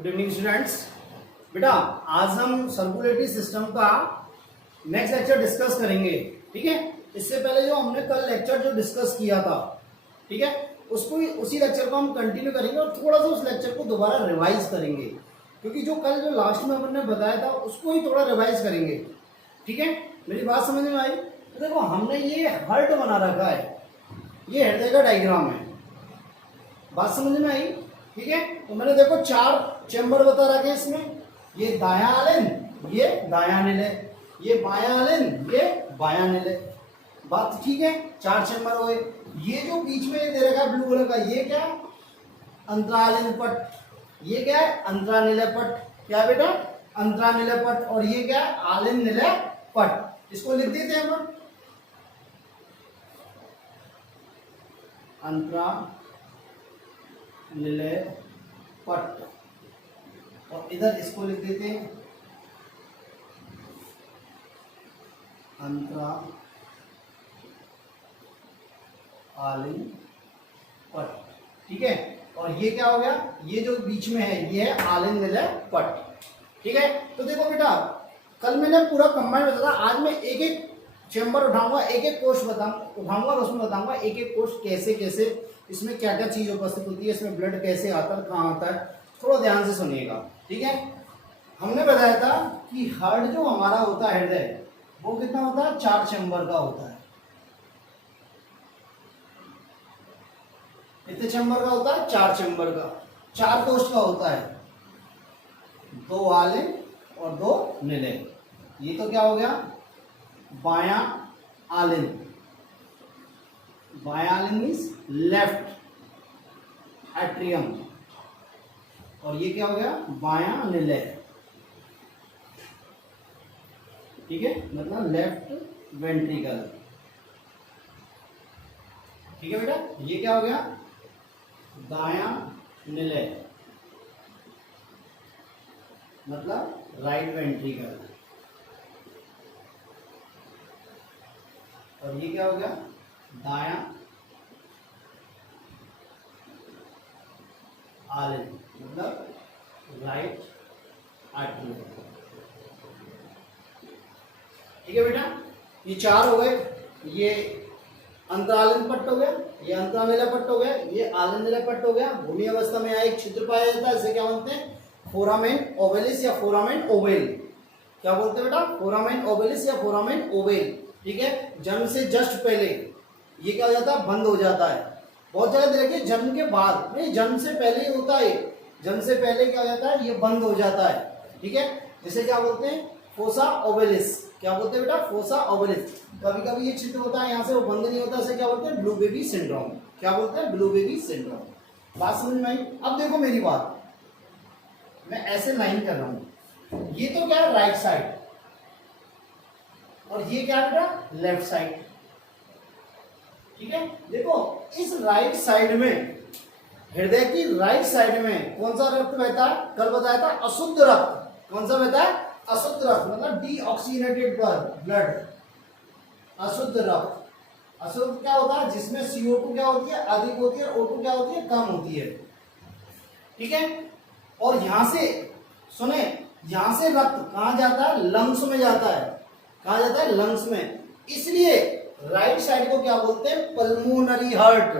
Good evening students. बेटा आज हम सर्कुलेटरी सिस्टम का नेक्स्ट लेक्चर डिस्कस करेंगे। ठीक है, इससे पहले जो हमने कल लेक्चर जो डिस्कस किया था, ठीक है, उसको उसी लेक्चर को हम कंटिन्यू करेंगे और थोड़ा सा उस लेक्चर को दोबारा रिवाइज करेंगे, क्योंकि जो कल जो लास्ट में हमने बताया था उसको ही थोड़ा रिवाइज करेंगे। ठीक है, मेरी बात समझ में आई? तो देखो हमने ये हार्ट बना रखा है, ये हृदय का डायग्राम है, बात समझ में आई? ठीक है, तो मैंने देखो 4 चैम्बर बता रखे इसमें, ये दायां आलिन, ये दायां निलय, ये बायां आलिन, ये बायां निलय। बात ठीक है, 4 चैम्बर हुए। ये जो बीच में ये दे रखा है ब्लू कलर का, ये क्या? अंतरालिन पट। ये क्या है? अंतरानिलय पट। क्या बेटा? अंतरानिलय पट। और ये क्या है? आलिन निलय पट। इसको लिख देते हैं हम, अंतरा निलय पट, और इधर इसको लिख देते हैं अंतरा आलिन पट। ठीक है, और ये क्या हो गया? ये जो बीच में है ये है आलिन निलय पट। ठीक है, तो देखो बेटा कल मैंने पूरा कंबाइंड बताया, आज मैं एक एक चैम्बर उठाऊंगा, एक एक कोष उठाऊंगा और उसमें बताऊंगा एक एक कोष कैसे कैसे, इसमें क्या क्या चीज उपस्थित होती है, इसमें ब्लड कैसे आता है, कहाँ आता है, थोड़ा ध्यान से सुनिएगा। ठीक है, हमने बताया था कि हार्ट जो हमारा होता है, हृदय, वो कितना होता है? 4 चैम्बर का होता है। कितने चैम्बर का होता है? 4 चैम्बर का। 4 कोष का होता है, 2 आलिन और 2 निलय। ये तो क्या हो गया? बायां आलिन। बायां आलिन मीन्स लेफ्ट एट्रियम, और ये क्या हो गया? बायां निलय। ठीक है, मतलब लेफ्ट वेंट्रिकल। ठीक है बेटा, ये क्या हो गया? दायां निलय, मतलब राइट वेंट्रिकल। और ये क्या हो गया? दायां आलिन, मतलब राइट आर्टरी। ठीक है बेटा, ये 4 हो गए। ये अंतरालिन पट्ट हो गया, ये अंतरानिलय पट्ट हो गया, ये आलिन निलय पट्ट हो गया। भूमि अवस्था में यहाँ एक छिद्र पाया जाता है, इसे क्या बोलते हैं? फोरामेन ओवेलिस या फोरामेन ओवेल। क्या बोलते हैं बेटा? फोरामेन ओवेलिस या फोरामेन ओवेल। ठीक है, जन्म से जस्ट पहले ये क्या हो जाता है? बंद हो जाता है। बहुत जगह देखिए जन्म के बाद, नहीं जन्म से पहले ही होता है। जन्म से पहले क्या हो जाता है? ये बंद हो जाता है। ठीक है, जिसे क्या बोलते हैं? Fossa ovalis. क्या बोलते हैं बेटा? Fossa ovalis. कभी कभी ये छिद्र होता है यहाँ से, वो बंद नहीं होता, इसे क्या बोलते हैं? Blue baby syndrome. क्या बोलते हैं? Blue baby syndrome. बात समझ में आई? अब देखो मेरी बात, मैं ऐसे लाइन कर रहा हूं, ये तो क्या है? राइट साइड, और ये क्या है बेटा? Left side. ठीक है, देखो इस राइट साइड में, हृदय की राइट साइड में कौन सा रक्त बहता है? कल बताया था अशुद्ध रक्त। कौन सा बहता है? अशुद्ध रक्त, मतलब डीऑक्सीनेटेड ब्लड, अशुद्ध रक्त। अशुद्ध क्या होता है? जिसमें CO2 क्या होती है? अधिक होती है, और O2 क्या होती है? कम होती है। ठीक है, और यहां से सुने, यहां से रक्त कहां जाता है? लंग्स में जाता है। कहा जाता है? लंग्स में। इसलिए राइट साइड को क्या बोलते हैं? Pulmonary heart.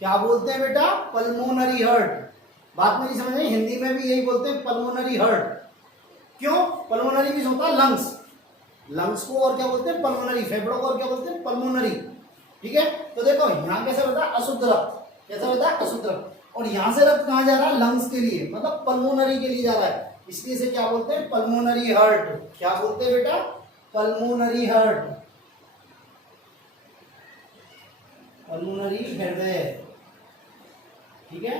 क्या बोलते हैं बेटा? Pulmonary heart. बात मेरी समझ में? हिंदी में भी यही बोलते हैं, पल्मोनरी हार्ट। क्यों? पल्मोनरी मीन्स होता है लंग्स। लंग्स को और क्या बोलते हैं? पल्मोनरी। फेफड़ों को और क्या बोलते हैं? पल्मोनरी। ठीक है, तो देखो यहां कैसे होता है? अशुद्ध रक्त। कैसा होता है? अशुद्ध रक्त। और यहां से रक्त कहां जा रहा है? लंग्स के लिए, मतलब पल्मोनरी के लिए जा रहा है, इसलिए इसे क्या बोलते हैं? Pulmonary heart. क्या बोलते हैं बेटा? पल्मोनरी हार्ट, पल्मोनरी हृदय। ठीक है,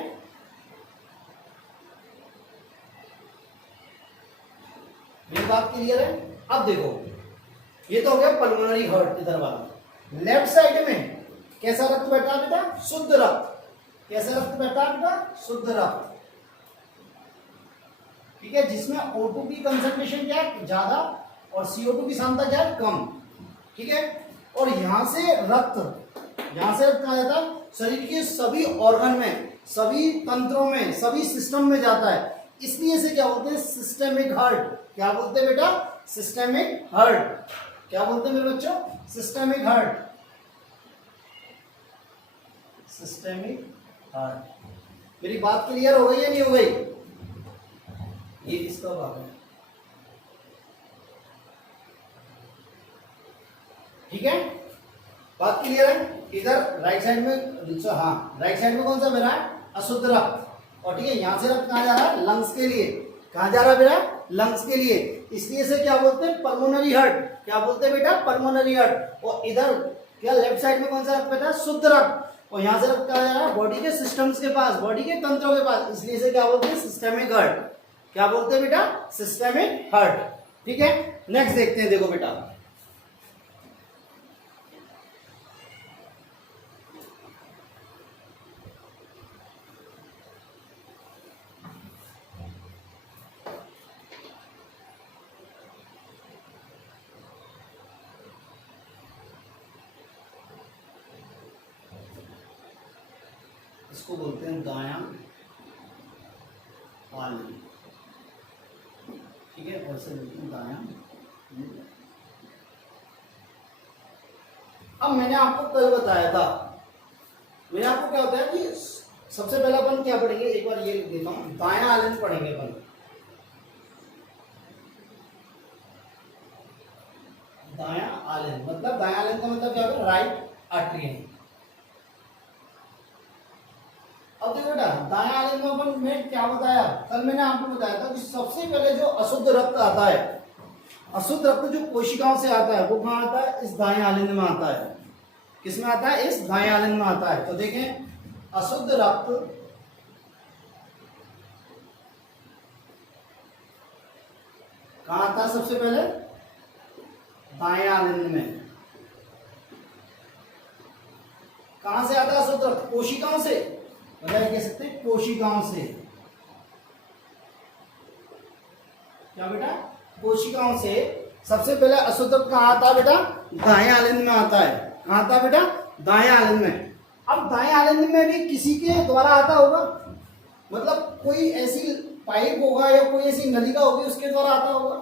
ये बात क्लियर है? अब देखो ये तो हो गया पल्मोनरी हार्ट इधर वाला। लेफ्ट साइड में कैसा रक्त बैठा है बेटा? शुद्ध रक्त। कैसा रक्त बैठा है बेटा? शुद्ध रक्त। ठीक है, जिसमें O2 की कंसंट्रेशन क्या है? ज्यादा, और CO2 की सांद्रता क्या है? कम। ठीक है, और यहां से रक्त कहा जाता है? शरीर के सभी ऑर्गन में, सभी तंत्रों में, सभी सिस्टम में जाता है। इसलिए इसे क्या बोलते हैं, सिस्टेमिक हार्ट। क्या बोलते हैं बेटा, सिस्टेमिक हार्ट। क्या बोलते हैं मेरे बच्चों, सिस्टेमिक हार्ट, सिस्टेमिक हार्ट। मेरी बात क्लियर हो गई या नहीं हो गई? ये इसका भाग है, ठीक है, बात क्लियर है। इधर राइट साइड में, हाँ राइट साइड में कौन सा मेरा है, अशुद्ध रक्त। और ठीक है, यहां से रक्त कहां जा रहा है, लंग्स के लिए। कहां जा रहा है बेटा, लंग्स के लिए। इसलिए इसे क्या बोलते हैं, पल्मोनरी हार्ट। क्या बोलते हैं बेटा, पल्मोनरी हार्ट। और इधर क्या लेफ्ट साइड में कौन सा रक्त बेटा, शुद्ध रक्त। और यहां से रक्त कहां जा रहा है, बॉडी के सिस्टम्स के पास, बॉडी के तंत्रों के पास। इसलिए इसे क्या बोलते हैं, सिस्टेमिक हार्ट। क्या बोलते हैं बेटा, सिस्टेमिक हार्ट। ठीक है, नेक्स्ट देखते हैं, देखो बेटा, इसको बोलते हैं दायां आलन, ठीक है, और से बोलते हैं दायां। अब मैंने आपको कल बताया था, मैंने आपको क्या होता है कि सबसे पहले अपन क्या पढ़ेंगे, एक बार ये लिख देता हूं, दायां आलन पढ़ेंगे अपन। दायां आलन मतलब, दायां आलन का मतलब क्या होगा, राइट आर्टरी। अब देखो बेटा, दायां आलन में अपन मैं क्या बताया, कल मैंने आपको बताया था कि सबसे पहले जो अशुद्ध रक्त आता है, अशुद्ध रक्त जो कोशिकाओं से आता है, वो कहां आता है, इस दाएं आलन में आता है। किसमें आता है, इस दाएं आलन में आता है। तो देखें, अशुद्ध रक्त कहां आता है, सबसे पहले दाएं आलन में। कहां से आता है अशुद्ध रक्त, कोशिकाओं से, मतलब कह सकते हैं कोशिकाओं से। क्या बेटा, कोशिकाओं से सबसे पहले अशुद्ध रक्त कहां आता है बेटा, दाएं आलन में आता है। कहां आता है बेटा, दाएं आलन में। अब दाएं आलन में भी किसी के द्वारा आता होगा, मतलब कोई ऐसी पाइप होगा या कोई ऐसी नलिका होगी, उसके द्वारा आता होगा।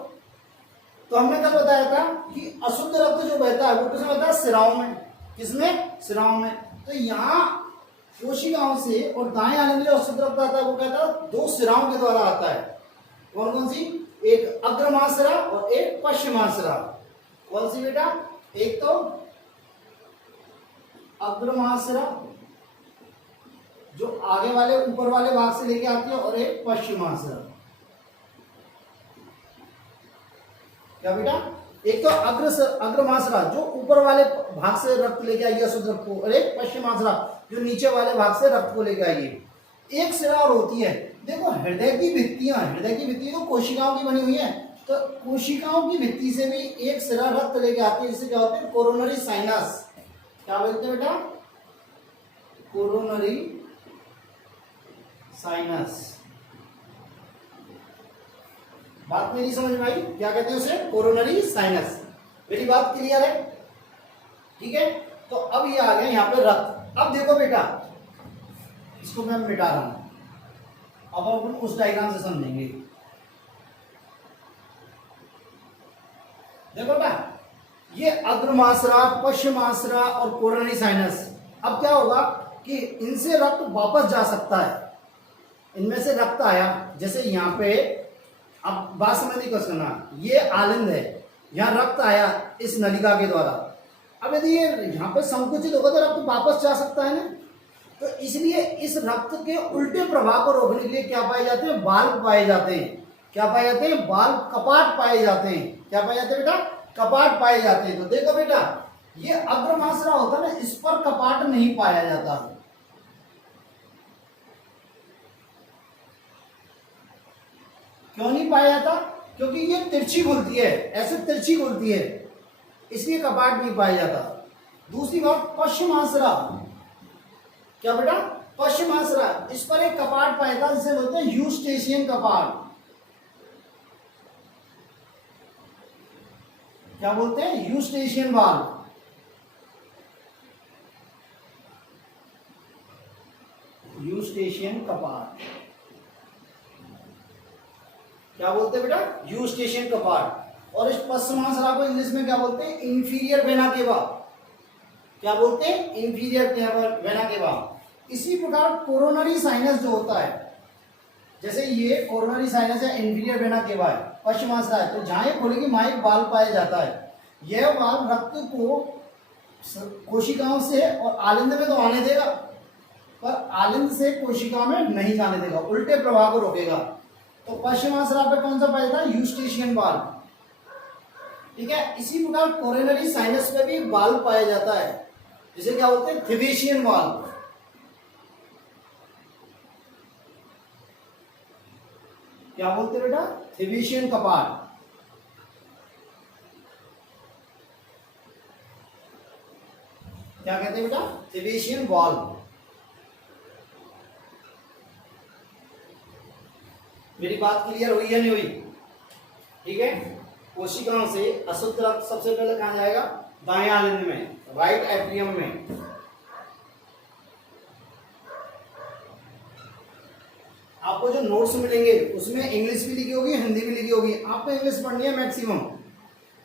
तो हमने कल बताया था कि अशुद्ध रक्त जो बहता है वो किसमें बहता है, सिराओं में। किसमें, सिराओं में। तो यहाँ कोशिकाओं से और दाएं आलन में जो अशुद्ध रक्त आता है वो कहता है दो सिराओं के द्वारा आता है। कौन कौन सी, एक अग्रमाशरा और एक पश्चिमाशरा। कौन सी बेटा, एक तो अग्रमाशरा जो आगे वाले ऊपर वाले भाग से लेके आती है, और एक पश्चिमाशरा। क्या बेटा, एक तो अग्रमाशरा जो ऊपर वाले भाग से रक्त लेके आएगी अशुद्ध रक्त को, और एक पश्चिमाशरा जो नीचे वाले भाग से रक्त को लेके आएगी। एक सिरा और होती है, देखो हृदय की भित्तियां, हृदय की भित्ति तो कोशिकाओं की बनी हुई है, तो कोशिकाओं की भित्ति से भी एक सिरा रक्त लेके आती है, जिसे क्या होते हैं, कोरोनरी साइनस। क्या बोलते हैं बेटा, कोरोनरी साइनस। बात मेरी समझ में आई, क्या कहते हैं उसे, कोरोनरी साइनस। मेरी बात क्लियर है, ठीक है। तो अब ये आ गया यहाँ पे रक्त। अब देखो बेटा, इसको मैं मिटा रहा हूं, अब अपन उस डायग्राम से समझेंगे। देखो बेटा, ये अग्रमाशरा, पश्चिमाशरा और कोरोनरी साइनस। अब क्या होगा कि इनसे रक्त वापस जा सकता है। इनमें से रक्त आया, जैसे यहाँ पे, अब बात समझने की कोशिश करना, ये आलिंद है, यहाँ रक्त आया इस नलिका के द्वारा। अब यदि ये यहाँ पे संकुचित होगा तो रक्त वापस जा सकता है ना, तो इसलिए इस रक्त के उल्टे प्रवाह को रोकने के लिए क्या पाए जाते हैं, वाल्व पाए जाते हैं। क्या पाए जाते हैं, वाल्व, कपाट पाए जाते हैं। क्या पाए जाते हैं बेटा, कपाट पाए जाते हैं। तो देखो बेटा, ये अग्रमाशरा होता है ना, इस पर कपाट नहीं पाया जाता। क्यों नहीं पाया जाता, क्योंकि ये तिरछी खुलती है, ऐसे तिरछी खुलती है, इसलिए कपाट नहीं पाया जाता। दूसरी बात, पश्चिमाशरा। क्या बेटा, पश्चिमाशरा, इस पर एक कपाट पाया जाता, जिसे बोलते हैं यूस्टेशियन कपाट। क्या बोलते हैं, यूस्टेशियन वाल्व। यूस्टेशियन कपाट। क्या बोलते हैं बेटा, यूस्टेशियन कपाट। और इस पश्चिमांसरा को इंग्लिश में क्या बोलते हैं, इंफीरियर वेना केवा। क्या बोलते हैं, इंफीरियर वेना केवा। इसी प्रकार कोरोनरी साइनस जो होता है, जैसे ये कोरोनरी साइनस है, इंफीरियर वेना केवा है, पश्चिमांसरा है, तो जहां ये खुलेगी वहां एक वाल्व पाया जाता है। यह वाल्व रक्त को कोशिकाओं से और आलिंद में तो आने देगा, पर आलिंद से कोशिका में नहीं जाने देगा, उल्टे प्रवाह को रोकेगा। तो पश्चिमांसरा पे कौन सा पाया जाता है, यूस्टेशियन वाल्व। ठीक है, इसी प्रकार कोरोनरी साइनस पे भी वाल्व पाया जाता है, जिसे क्या बोलते हैं, थिवेशियन वाल्व। क्या बोलते हैं बेटा, थिवेशियन कपाट। क्या कहते हैं बेटा, थिवेशियन वाल्व। मेरी बात क्लियर हुई या नहीं हुई? ठीक है, कोशिकाओं से अशुद्ध रक्त सबसे पहले कहां जाएगा, दाएं आलिंद में, राइट एट्रियम में। आपको जो नोट्स मिलेंगे उसमें इंग्लिश भी लिखी होगी, हिंदी भी लिखी होगी। आपको इंग्लिश पढ़नी है मैक्सिमम,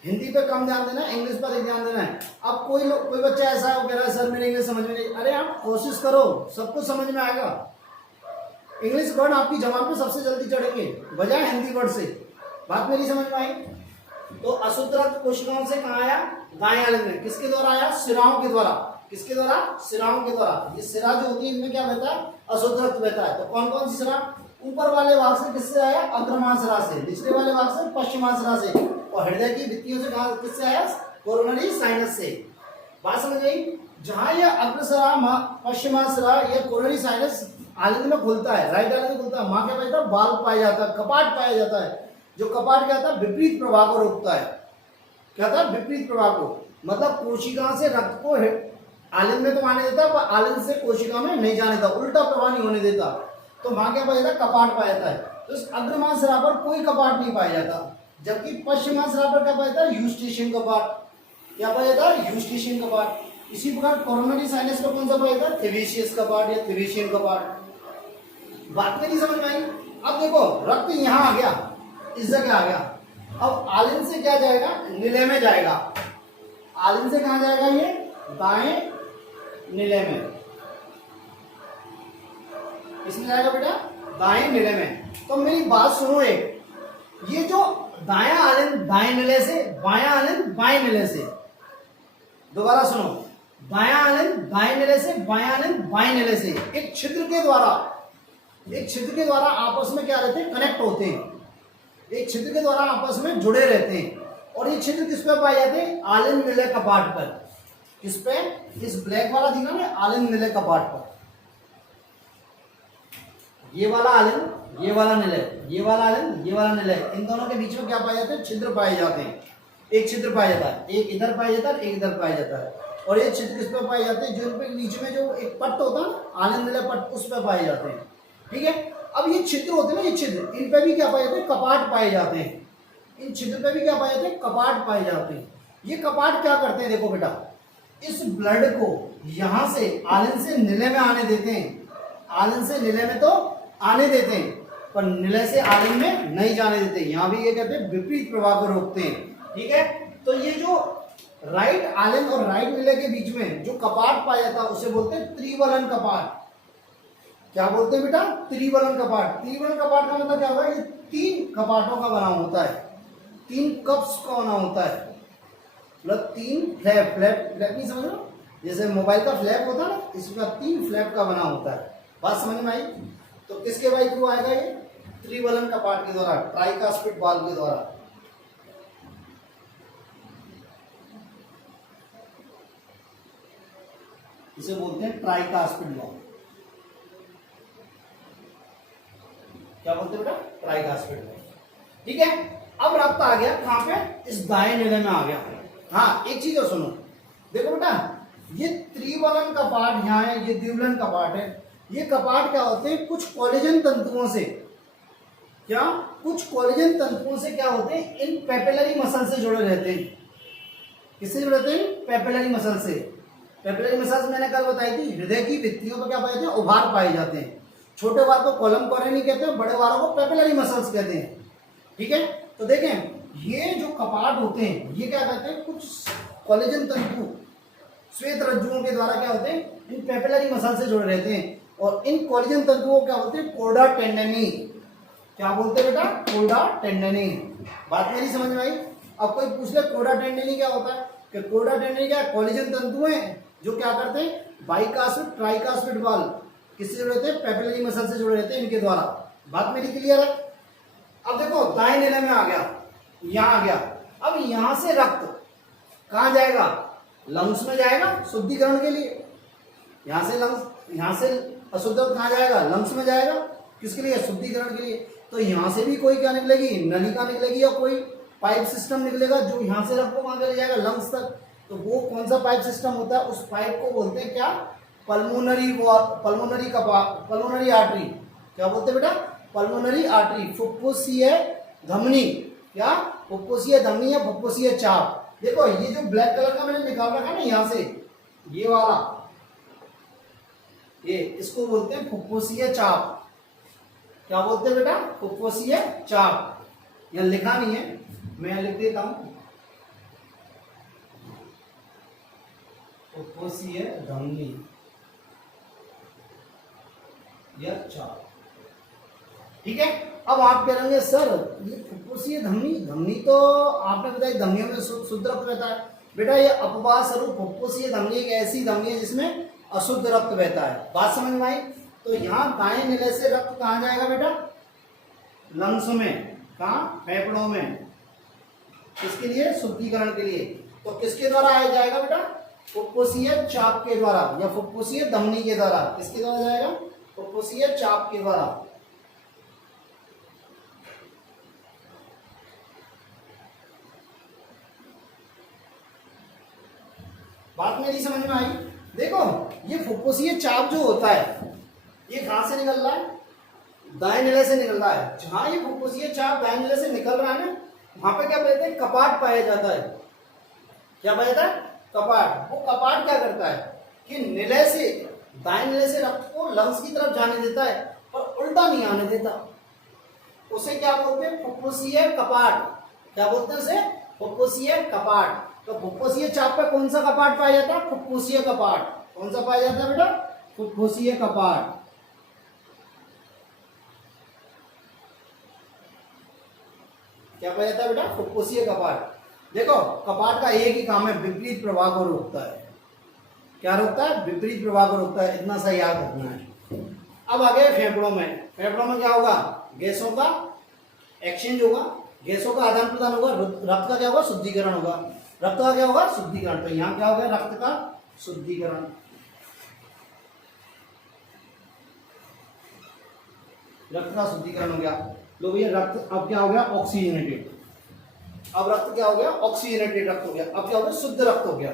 हिंदी पे कम ध्यान देना है, इंग्लिश पर ध्यान देना है। अब कोई बच्चा ऐसा कह रहा है सर मेरे इंग्लिश समझ में नहीं, अरे आप कोशिश करो, सब कुछ समझ में आएगा। इंग्लिश वर्ड आपकी जबान पे सबसे जल्दी चढ़ेंगे बजाय हिंदी वर्ड से। बात मेरी समझ में आई? तो अशुद्ध रक्त कोशिकाओं से कहाँ आया, दाएं आलिंद में। किसके द्वारा आया, सिराओं के द्वारा। किसके द्वारा, सिराओं के द्वारा। ये सिरा जो होती है इनमें क्या बहता है, अशुद्ध रक्त बहता है। तो कौन कौन सी सिरा, ऊपर वाले भाग से किससे आया, अग्रमांसरा से, निचले वाले भाग से पश्चिमांसरा से, और हृदय की भित्तियों से कहा किससे आया, कोरोनरी साइनस से। बात समझ आई? जहां यह अग्रसरा पश्चिमांसरा या कोरोनरी साइनस आलिंद में खुलता है, राइट आलिंद में खुलता है, वहां क्या पाया जाता है, वाल्व पाया जाता है, कपाट पाया जाता है। जो कपाट क्या था, विपरीत प्रवाह को रोकता है। क्या था, विपरीत प्रवाह को, मतलब कोशिका से रक्त को आलिंद में तो आने देता है, पर आलिंद से कोशिका में नहीं जाने देता, उल्टा प्रवाह नहीं होने देता। तो वहां क्या पाया जाता है, कपाट पाया जाता है। तो इस अग्रमांसरा पर कोई कपाट नहीं पाया जाता, जबकि पश्चिमांसरा पर क्या पाया जाता है, यूस्टेशियन कपाट। क्या पाया जाता है, यूस्टेशियन कपाट। इसी प्रकार कोरोनरी साइनस पर कौन सा पाया जाता है, थिवेशियस कपाट या थिवेशियन कपाट। बात मेरी समझ में आई? अब देखो रक्त यहां आ गया, इस जगह आ गया, अब आलिंद से क्या जाएगा, निलय में जाएगा। आलिंद से कहां जाएगा, ये दाएं निलय में। इसमें जाएगा बेटा, दाएं निलय में। तो मेरी बात सुनो एक, ये जो दायां आलिंद दाएं निलय से, बायां आलिंद बाएं निलय से, दोबारा सुनो, दायां आलिंद दाएं निलय से, बायां आलिंद बाएं निलय से एक छिद्र के द्वारा आपस में क्या रहते हैं, कनेक्ट होते हैं। एक छिद्र के द्वारा आपस में जुड़े रहते हैं। और ये छिद्र किस पे पाए जाते हैं, आलिंद निलय कपाट पर। किस पे, इस ब्लैक वाला दिखा ना, आलिंद निलय कपाट पर। ये वाला आलिंद, ये वाला निलय, ये वाला आलिंद, ये वाला निलय, इन दोनों के बीच में क्या पाए जाते हैं, छिद्र पाए जाते हैं। एक छिद्र पाया जाता है, एक इधर पाया जाता है, एक इधर पाया जाता है। और ये छिद्र किस पे पाए जाते हैं, जो इनके बीच में जो एक पट्ट होता है ना, आलिंद निलय पट्ट, उस पे पाए जाते हैं। ठीक है, अब ये छिद्र होते हैं ना, ये छिद्र, इन पे भी क्या पाए जाते हैं, कपाट पाए जाते हैं। इन छिद्र पे भी क्या पाए जाते हैं, कपाट पाए जाते हैं। ये कपाट क्या करते हैं, देखो बेटा, इस ब्लड को यहां से आलिंद से निलय में आने देते हैं। आलिंद से निलय में तो आने देते हैं, पर निलय से आलिंद में नहीं जाने देते। यहां भी ये कहते हैं विपरीत प्रवाह को रोकते हैं। ठीक है, तो ये जो राइट आलिंद और राइट निलय के बीच में जो कपाट पाया जाता है उसे बोलते हैं त्रिवलन कपाट। क्या बोलते हैं बेटा, त्रिवलन कपाट। त्रिवलन कपाट का मतलब क्या होगा, ये 3 कपाटों का बना होता है, 3 कप्स का बना होता है, मतलब 3 फ्लैप नहीं समझ लो, जैसे मोबाइल का फ्लैप होता है ना, इसका 3 फ्लैप का बना होता है। बात समझ में आई? तो किसके बाई थ्रू आएगा, ये त्रिवलन कपाट के द्वारा, ट्राइकास्पिड वाल्व के द्वारा। इसे बोलते हैं ट्राइकास्पिड वाल्व। क्या बोलते हैं बेटा, ट्राइकास्पिड वाल्व। ठीक है, अब रक्त आ गया कहां पे, इस दाएं निलय में आ गया। हाँ, एक चीज और सुनो, देखो बेटा, ये त्रिवलन कपाट यहाँ है, ये द्विवलन कपाट है। ये कपाट क्या होते हैं, कुछ कोलेजन तंतुओं से, क्या कुछ कोलेजन तंतुओं से क्या होते हैं, इन पेपिलरी मसल से जुड़े रहते हैं। किससे जुड़े रहते हैं, पेपिलरी मसल से। पेपिलरी मसल्स मैंने कल बताई थी, हृदय की भित्तियों पर क्या पाए जाते हैं, उभार पाए जाते हैं। छोटे वार को कॉलम कॉरेनी कहते हैं, बड़े वारों को पेपिलरी मसल्स कहते हैं। ठीक है, तो देखें ये जो कपाट होते हैं ये क्या कहते हैं, कुछ कोलेजन तंतु श्वेत रज्जुओं के द्वारा क्या होते हैं, इन पेपिलरी मसल से जुड़े रहते हैं। और इन कोलेजन तंतुओं क्या बोलते हैं, कोर्डा टेंडनी। क्या बोलते हैं बेटा, कोर्डा टेंडनी। बात मेरी समझ में आई। अब कोई पूछ ले कोर्डा टेंडनी क्या होता है, कि कोर्डा टेंडनी क्या है, कोलेजन तंतु हैं जो क्या करते हैं, बाइकास्पिड ट्राइकास्पिड बॉल किससे जुड़े रहते हैं, पेपिलरी मसल से जुड़े रहते हैं इनके द्वारा। बात मेरी क्लियर है। अब देखो दाएं नीले में आ गया, यहां आ गया। अब यहां से रक्त कहां जाएगा, लंग्स में जाएगा शुद्धिकरण के लिए। यहां से लंग्स, यहां से अशुद्ध कहां जाएगा, लंग्स में जाएगा, किसके लिए, शुद्धिकरण के लिए। तो यहां से भी कोई क्या निकलेगी, नलिका निकलेगी, या कोई पाइप सिस्टम निकलेगा जो यहां से रक्त को कहां ले जाएगा, लंग्स तक। तो वो कौन सा पाइप सिस्टम होता है, उस पाइप को बोलते हैं क्या, पल्मोनरी पल्मोनरी आर्टरी। क्या बोलते हैं बेटा, पल्मोनरी आर्टरी, फुफ्फुसीय धमनी। क्या, फुफ्फुसीय धमनी या फुफ्फुसीय चाप। देखो ये जो ब्लैक कलर का मैंने निकाल रखा ना यहां से, ये वाला, ये इसको बोलते हैं फुफ्फुसीय चाप। क्या बोलते हैं बेटा, फुफ्फुसीय चाप। यहां लिखा नहीं है, मैं लिख देता हूं, फुफ्फुसीय धमनी या चाप। ठीक है। अब आप कहेंगे सर ये फुफ्फुसीय धमनी, धमनी तो आपने बताया धमनियों में शुद्ध रक्त रहता है। बेटा ये अपवाद स्वरूप फुफ्फुसीय धमनी एक ऐसी धमनी है जिसमें अशुद्ध रक्त बहता है। बात समझ में आई। तो यहाँ दाएं निले से रक्त कहाँ जाएगा बेटा, लंग्स में, कहाँ, फेफड़ों में, किसके लिए, शुद्धिकरण के लिए। तो किसके द्वारा आया जाएगा बेटा, फुफ्फुसीय चाप के द्वारा या फुफ्फुसीय धमनी के द्वारा। किसके द्वारा जाएगा, फुफ्फुसीय चाप के द्वारा। बात मेरी समझ में आई। देखो ये फुफ्फुसीय चाप जो होता है ये कहां से निकल रहा है, दाएं निले से निकल रहा है। जहां ये फुफ्फुसीय चाप दाएं निले से निकल रहा है ना, वहां पे क्या कहते हैं, कपाट पाया जाता है। क्या पाया जाता है, कपाट। वो कपाट क्या करता है कि निले से, दाएं निले से रक्त को लंग्स की तरफ जाने देता है पर उल्टा नहीं आने देता। उसे क्या बोलते हैं, फुफ्फुसीय कपाट। क्या बोलते हैं उसे, फुफ्फुसीय कपाट। तो फुफ्फुसीय चाप पे कौन सा कपाट पाया जाता है, फुफ्फुसीय कपाट। कौन सा पाया जाता है बेटा, फुफ्फुसीय कपाट। क्या पाया जाता है बेटा, फुफ्फुसीय कपाट। देखो कपाट का एक ही काम है, विपरीत प्रवाह को रोकता है। क्या रोकता है, विपरीत प्रवाह को रोकता है। इतना सा याद रखना है। अब आ गए फेफड़ों में। फेफड़ों में क्या होगा, गैसों का एक्सचेंज होगा, गैसों का आदान प्रदान होगा, रक्त का क्या होगा, शुद्धिकरण होगा। रक्त का क्या होगा, शुद्धिकरण। तो यहां क्या हो गया, रक्त का शुद्धिकरण। रक्त का शुद्धिकरण हो गया। लो भैया रक्त अब क्या हो गया, ऑक्सीजनेटेड। अब रक्त क्या हो गया, ऑक्सीजनेटेड रक्त हो गया। अब क्या हो गया, शुद्ध रक्त हो गया।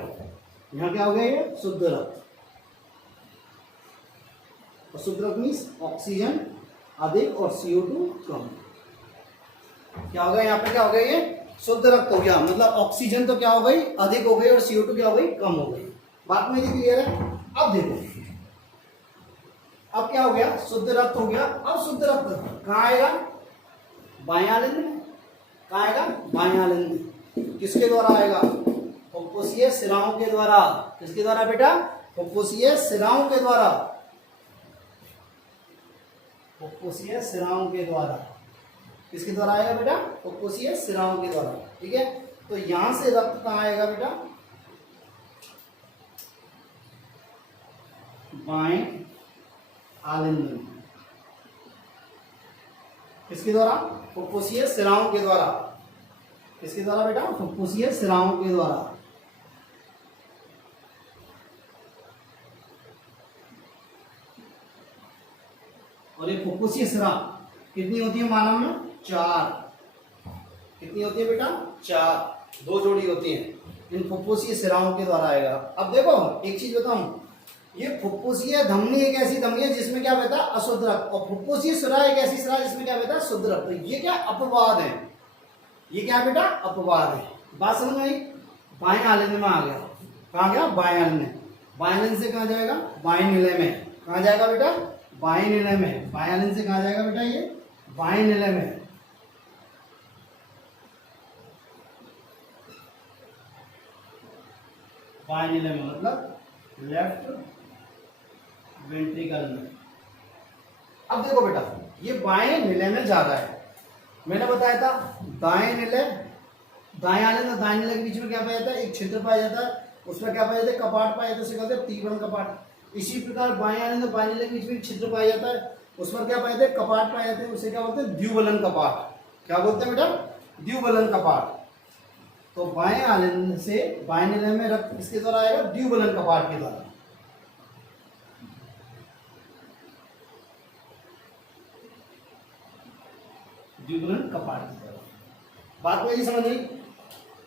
यहां क्या हो गया, ये शुद्ध रक्त। शुद्ध रक्त मीन्स ऑक्सीजन अधिक और CO2 कम। क्या हो गया, यहाँ पे क्या हो गया, ये शुद्ध रक्त हो गया। मतलब ऑक्सीजन तो क्या हो गई, अधिक हो गई, और CO2 क्या हो गई, कम हो गई। बात मेरी क्लियर है। अब देखो अब क्या हो गया, शुद्ध रक्त हो गया। अब शुद्ध रक्त कहाँ आएगा, बाएं आलिंद में। कहाँ आएगा, बाएं आलिंद में। किसके द्वारा आएगा, फुफ्फुसीय शिराओं के द्वारा। किसके द्वारा बेटा, फुफ्फुसीय शिराओं के द्वारा। फुफ्फुसीय शिराओं के द्वारा। किसके द्वारा आएगा बेटा, फुफ्फुसीय शिराओं के द्वारा। ठीक है। तो यहां से रक्त कहां आएगा बेटा, बाएं आलिंद में। किसके द्वारा, फुफ्फुसीय शिराओं के द्वारा। किसके द्वारा बेटा, फुफ्फुसीय शिराओं के द्वारा। और ये फुफ्फुसीय शिरा कितनी होती है मानव में, 4। कितनी होती है बेटा, 4। 2 जोड़ी होती है। इन फुफ्फुसीय शिराओं के द्वारा आएगा। अब देखो एक चीज बताऊं, ये फुफ्फुसीय धमनी एक ऐसी धमनी है जिसमें क्या बहता है, अशुद्ध रक्त। और फुफ्फुसीय शिरा एक ऐसी शिरा जिसमें क्या बहता है, शुद्ध रक्त। तो ये क्या अपवाद है, ये क्या बेटा, अपवाद है। बात समझ में आई। बाएं आलिंद में आ गया। कहाँ गया, बाएं आलिंद में। बाएं आलिंद से कहाँ जाएगा, बाएं नीले में। कहाँ जाएगा बेटा, बाएं नीले में। बाएं आलिंद से कहाँ जाएगा बेटा, ये बाएं नीले में। बाएं नीले में मतलब लेफ्ट वेंट्रिकल में। अब देखो बेटा, ये बाएं नीले में जा रहा है, मैंने बताया था दाएं नीले, दाएं आने में दाएं नीले के बीच में क्या पाया जाता है, एक छिद्र पाया जाता है, उसमें क्या पाया जाता है, कपाट पाया जाता है, उसे कहते हैं तीव्रण कपाट। इसी प्रकार बाएं आने में बाएं नीले के बीच में एक छिद्र पाया जाता है, उसमें क्या पाया जाता है, कपाट पाया जाता है, उसे क्या बोलते हैं, द्युबलन कपाट। क्या बोलते हैं बेटा, द्युबलन कपाट। तो बाएं आने से बाएं नीले में रक्त किसके द्वारा आएगा, द्युबलन कपाट के द्वारा। द्युबलन कपाट की द्वारा। बात मेरी समझ आई।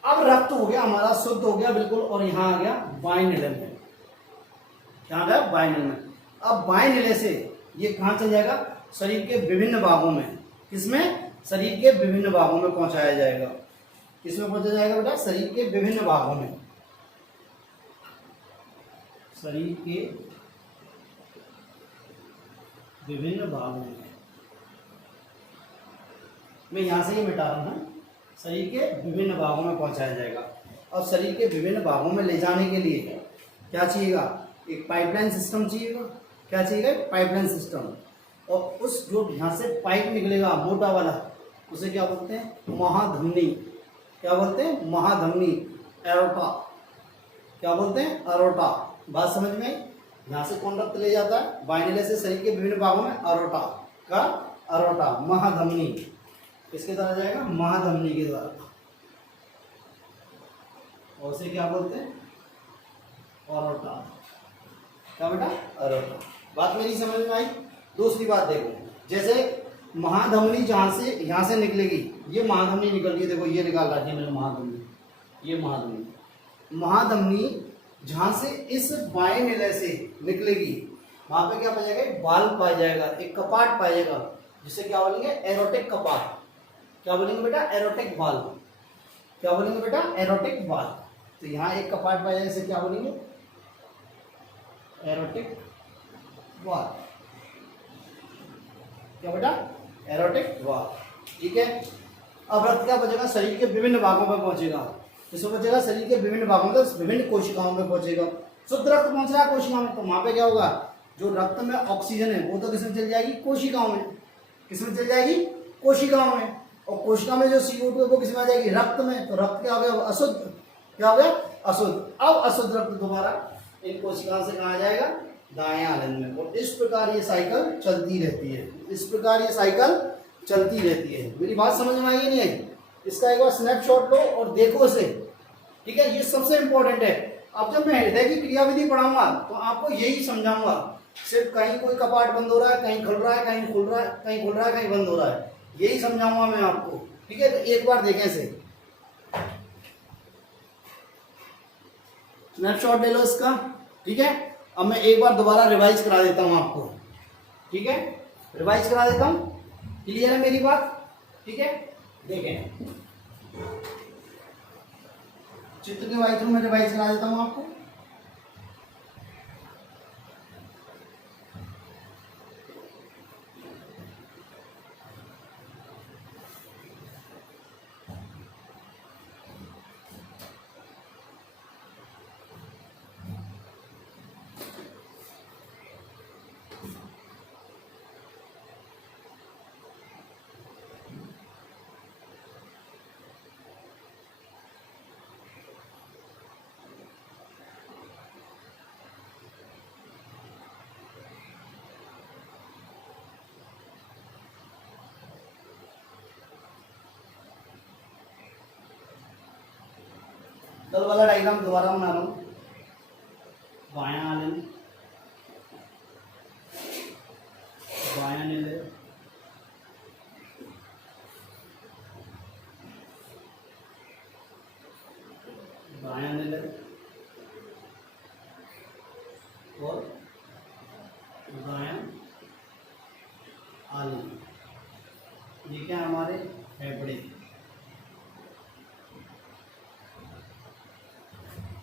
अब रक्त हो गया हमारा शुद्ध हो गया बिल्कुल, और यहां आ गया बाएं नीले में, क्या आ गया, बाएं नीले में। अब बाएं नीले से ये कहां चल जाएगा, शरीर के विभिन्न भागों में, किसमें, शरीर के विभिन्न भागों में पहुंचाया जाएगा। किसमें पहुंचा जाएगा बेटा, शरीर के विभिन्न भागों में, शरीर के विभिन्न भागों में। मैं यहां से ही मिटा रहा हूं, शरीर के विभिन्न भागों में पहुंचाया जाएगा। अब शरीर के विभिन्न भागों में ले जाने के लिए क्या चाहिएगा, एक पाइपलाइन सिस्टम चाहिएगा। क्या चाहिएगा, पाइपलाइन सिस्टम। और उस जो यहाँ से पाइप निकलेगा मोटा वाला, उसे क्या बोलते हैं, महाधमनी। क्या बोलते हैं, महाधमनी, एरोटा। क्या बोलते हैं, एरोटा। बात समझ में आई। यहाँ से कौन रक्त ले जाता है, बाएं नीले से शरीर के विभिन्न भागों में, एरोटा का, एरोटा, महाधमनी। किसके द्वारा जाएगा, महाधमनी के द्वारा। और उसे क्या बोलते हैं, एरोटा। क्या बेटा, एरोटा। बात मेरी समझ में आई। दूसरी बात देखो, जैसे महाधमनी जहां से, यहां से निकलेगी, ये महाधमनी निकल गई, देखो ये निकाल रखी है मैंने महाधमनी, ये महाधमनी। महाधमनी जहां से इस बाएं नीले से निकलेगी, वहां पे क्या पाया जाएगा, एक वाल्व पाया जाएगा, एक कपाट पाया जाएगा, जिसे क्या बोलेंगे, एरोटिक कपाट। क्या बोलेंगे बेटा, एरोटिक वाल्व। क्या बोलेंगे बेटा, एरोटिक वाल्व। तो यहाँ एक कपाट पाया जाएगा, इसे क्या बोलेंगे, एरोटिक वाल्व। क्या बेटा, एरोटिक वाल्व। ठीक है। अब रक्त क्या बचेगा, शरीर के विभिन्न भागों में पहुंचेगा। किसमें पहुंचेगा, शरीर के विभिन्न भागों में, विभिन्न कोशिकाओं में पहुंचेगा। शुद्ध रक्त पहुंच रहा है कोशिकाओं में, तो वहां पे क्या होगा, जो रक्त में ऑक्सीजन है वो तो किसमें चल जाएगी, कोशिकाओं में। किसमें चल जाएगी, कोशिकाओं में। और कोशिका में जो CO2 है वो किसमें आ जाएगी, रक्त में। तो रक्त क्या हो गया, अशुद्ध। क्या हो गया, अशुद्ध। अब अशुद्ध रक्त दोबारा इन कोशिकाओं से कहा जाएगा, दाएं आनंद में। और इस प्रकार ये साइकिल चलती रहती है, इस प्रकार ये साइकिल चलती रहती है। मेरी बात समझ में आई नहीं आई। इसका एक बार स्नैपशॉट लो और देखो इसे। ठीक है, ये सबसे इंपॉर्टेंट है। अब जब मैं हृदय की क्रियाविधि पढ़ाऊंगा तो आपको यही समझाऊंगा, सिर्फ कहीं कोई कपाट बंद हो रहा है, कहीं खुल रहा है, कहीं खुल रहा है, कहीं खुल रहा है, कहीं बंद हो रहा है, यही समझाऊंगा मैं आपको। ठीक है, तो एक बार देखें इसे, स्नैपशॉट ले लो इसका। ठीक है, अब मैं एक बार दोबारा रिवाइज करा देता हूं आपको। ठीक है, रिवाइज करा देता हूं। क्लियर है मेरी बात। ठीक है, देखें चित्र के वाइज में रिवाइज करा देता हूं आपको। कल वाला डायग्राम दोबारा बना रहा हूं। बायां आनंद, बायां नीले, बायां नीले और दायां आनंद। ये क्या हमारे फेफड़े,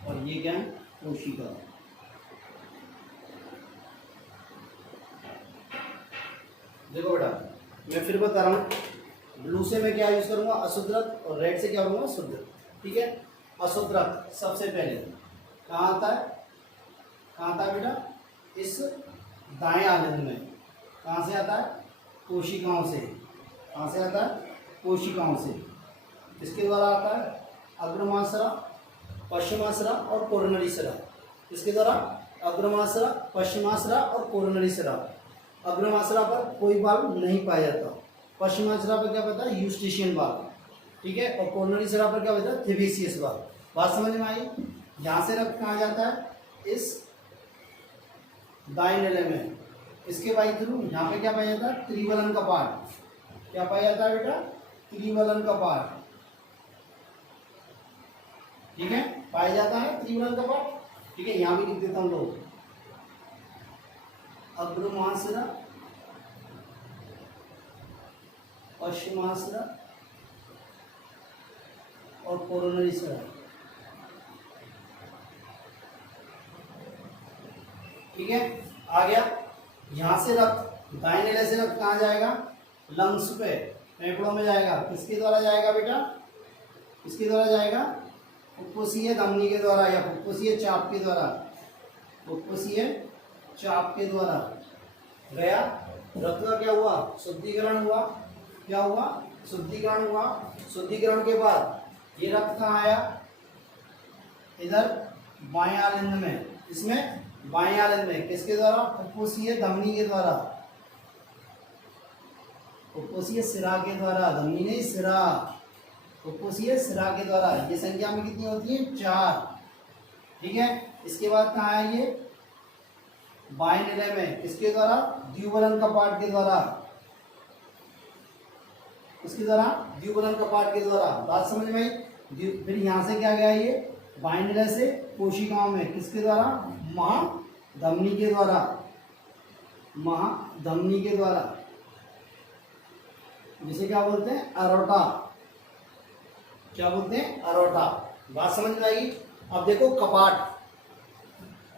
और ये क्या है, कोशिका। देखो बेटा, मैं फिर बता रहा हूं, ब्लू से मैं क्या यूज करूंगा, अशुद्ध रक्त, और रेड से क्या करूंगा, शुद्ध। ठीक है, अशुद्ध रक्त सबसे पहले कहाँ आता है, कहाँ आता है बेटा, इस दाएं आलंद में। कहाँ से आता है, कोशिकाओं से। कहाँ से आता है, कोशिकाओं से। किसके द्वारा आता है, अग्रमाशरा, पश्चिमाशरा और कोरोनरी सिरा। किसके द्वारा, अग्रमाशरा, पश्चिमाशरा और कोरोनरी सिरा। अग्रमाशरा पर कोई बाल नहीं पाया जाता, पश्चिमाशरा पर क्या पता है, यूस्टेशियन बाल, ठीक है, और कोरोनरी सिरा पर क्या होता है, थेबेसियस बाल। बात समझ में आई। यहाँ से रक्त कहाँ जाता है, इस दाएं नेले में, इसके बाई थ्रू यहाँ पे क्या पाया जाता है, त्रिवलन का पार्ट। क्या पाया जाता है बेटा, त्रिवलन का पार्ट, ठीक है, पाया जाता है त्रिवलन का पार्ट, ठीक है। यहाँ भी लिख देता हूँ लोग, अग्रमाशरा, पश्चिमाशरा और कोरोनरी सिरा, ठीक है। आ गया। यहां से रक्त, दाएं नेले से रक्त कहाँ जाएगा, लंग्स पे, फेफड़ों में जाएगा। किसके द्वारा जाएगा बेटा, किसके द्वारा जाएगा, फुफ्फुसीय धमनी के द्वारा या फुफ्फुसीय चाप के द्वारा, फुफ्फुसीय चाप के द्वारा गया। रक्त का क्या हुआ, शुद्धिकरण हुआ। क्या हुआ, शुद्धिकरण हुआ। शुद्धिकरण के बाद ये रक्त कहाँ आया, इधर बाएं आलिंद में, इसमें बाएं आलिंद में। किसके द्वारा, फुफ्फुसीय धमनी के द्वारा, फुफ्फुसीय सिरा के द्वारा, धमनी नहीं सिरा, फुफ्फुसीय सिरा के द्वारा। ये संख्या में कितनी होती है, 4, ठीक है। इसके बाद कहाँ है ये, बाएं निलय में। किसके द्वारा, द्विबलन कपाट के द्वारा। किसके द्वारा, द्विबलन कपाट के द्वारा। बात समझ में आई। फिर यहां से क्या गया, ये बाएं निलय से कोशिकाओं में। किसके द्वारा, महाधमनी के द्वारा, महाधमनी के द्वारा, जिसे क्या बोलते हैं, अरोटा। क्या बोलते हैं, अरोटा। बात समझ में आई। अब देखो कपाट,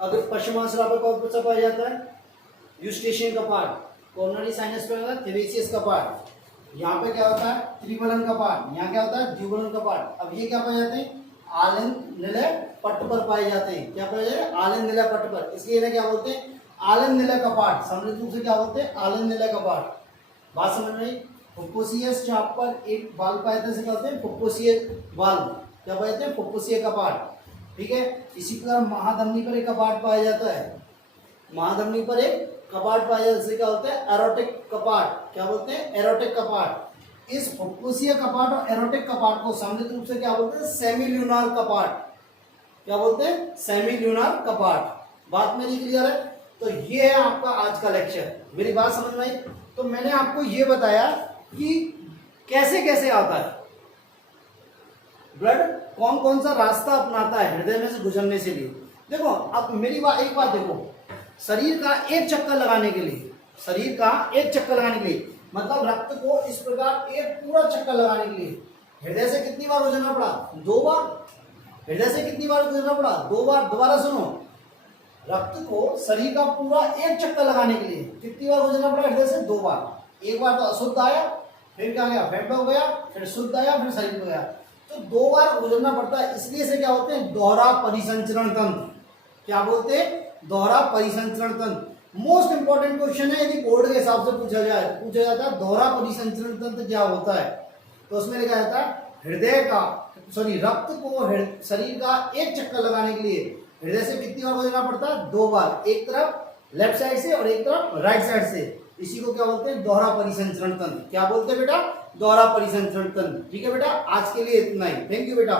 अगर पश्चिमाशरा पर कौन सा पाया जाता है, यूस्टेशियन कपाट। कोरोनरी साइनस पे होता है थेबेसियस कपाट। यहाँ पे क्या होता है, त्रिबलन कपाट। यहाँ क्या होता है, द्विबलन कपाट। अब ये क्या पाए जाते हैं, आलिंद निलय पट्ट पर पाए जाते हैं। क्या पाए जाते हैं, आलिंद निलय पट्ट पर। इसलिए इन्हें क्या बोलते हैं, आलिंद निलय कपाट। सम्मिलित रूप से क्या बोलते हैं, आलिंद निलय कपाट। बात समझ में आई। फुफ्फुसीय चाप पर एक बाल पाए जाते हैं, कहते हैं फुफ्फुसीय बाल। क्या पाए जाते हैं, फुफ्फुसीय कपाट, ठीक है। इसी प्रकार महाधमनी पर एक कपाट पाया जाता है। महाधमनी पर एक कपाट पाया जाता है, जिसे क्या बोलते हैं, एरोटिक कपाट। क्या बोलते हैं, एरोटिक कपाट। इस फुफ्फुसीय कपाट और एरोटिक कपाट को सम्मिलित रूप से क्या बोलते हैं, सेमील्यूनार कपाट। क्या बोलते हैं, सेमील्यूनार कपाट। बात मेरी क्लियर है। तो ये है आपका आज का लेक्चर। मेरी बात समझ में आई। तो मैंने आपको ये बताया कि कैसे कैसे आता है ब्लड, कौन कौन सा रास्ता अपनाता है हृदय में से गुजरने से लिए। देखो अब मेरी बात, एक बात देखो, शरीर का एक चक्कर लगाने के लिए, शरीर का एक चक्कर लगाने के लिए, मतलब रक्त को इस प्रकार एक पूरा चक्कर लगाने के लिए हृदय से कितनी बार गुजरना पड़ा, 2 बार। हृदय से कितनी बार गुजरना पड़ा, 2 बार। दोबारा सुनो, रक्त को शरीर का पूरा एक चक्कर लगाने के लिए कितनी बार गुजरना पड़ा, हृदय से 2 बार। एक बार तो अशुद्ध आया, फिर क्या गया, फेफड़ों गया, फिर शुद्ध आया, फिर शरीर को गया। तो 2 बार गुजरना पड़ता है। इसलिए से क्या होते हैं, दोहरा परिसंचरण तंत्र। क्या बोलते हैं, दोहरा परिसंचरण तंत्र। मोस्ट इंपॉर्टेंट क्वेश्चन है, यदि बोर्ड के हिसाब से पूछा जाता है दोहरा परिसंचरण तंत्र क्या होता है, तो उसमें लिखा जाता है हृदय का, सॉरी, रक्त को शरीर का एक चक्कर लगाने के लिए हृदय से कितनी बार गुजरना पड़ता है, 2 बार। एक तरफ लेफ्ट साइड से और एक तरफ राइट साइड से। इसी को क्या बोलते हैं, दोहरा परिसंचरण तंत्र। क्या बोलते हैं बेटा, दोहरा परिसंचरण तंत्र। ठीक है बेटा, आज के लिए इतना ही। थैंक यू बेटा।